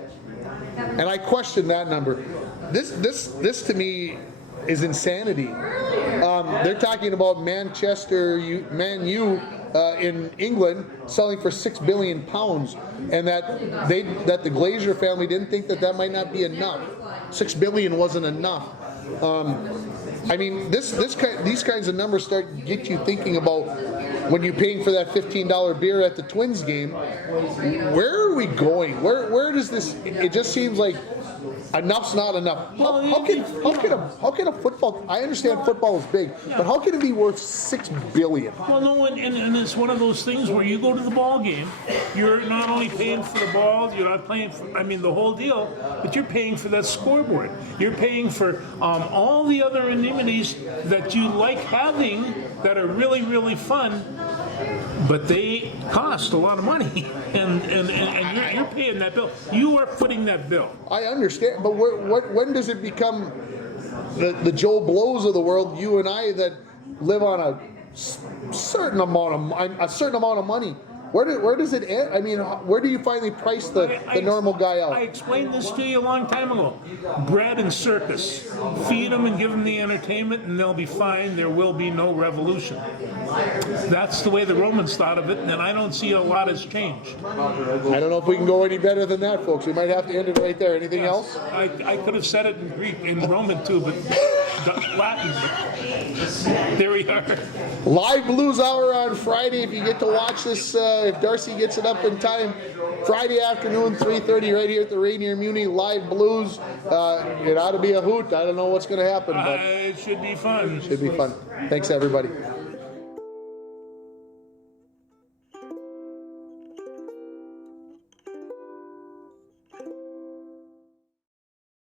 And I question that number. This to me is insanity. They're talking about Man U in England selling for £6 billion, and that the Glazer family didn't think that might not be enough. $6 billion wasn't enough. I mean, these kinds of numbers start to get you thinking about when you're paying for that $15 beer at the Twins game. Where are we going? Where does this? It just seems like enough's not enough. How can a football? I understand football is big, but how can it be worth $6 billion? Well, no, and it's one of those things where you go to the ball game, you're not only paying for the ball, you're not paying for, the whole deal, but you're paying for that scoreboard. You're paying for all the other amenities that you like having that are really, really fun, but they cost a lot of money, and you're paying that bill. You are footing that bill. I understand, but when does it become the Joe Blows of the world, you and I, that live on a certain amount of money? Where does it end? I mean, where do you finally price the normal guy I out? explained this to you a long time ago. Bread and circus. Feed them and give them the entertainment and they'll be fine. There will be no revolution. That's the way the Romans thought of it, and I don't see a lot has changed. I don't know if we can go any better than that, folks. We might have to end it right there. Anything else? I could have said it in Greek, in Roman too, but Latin. There we are. Live Blues Hour on Friday. If you get to watch this, if Darcy gets it up in time, Friday afternoon, 3:30, right here at the Rainier Muni Live Blues. It ought to be a hoot. I don't know what's going to happen, but It should be fun. it should be fun. Thanks, everybody.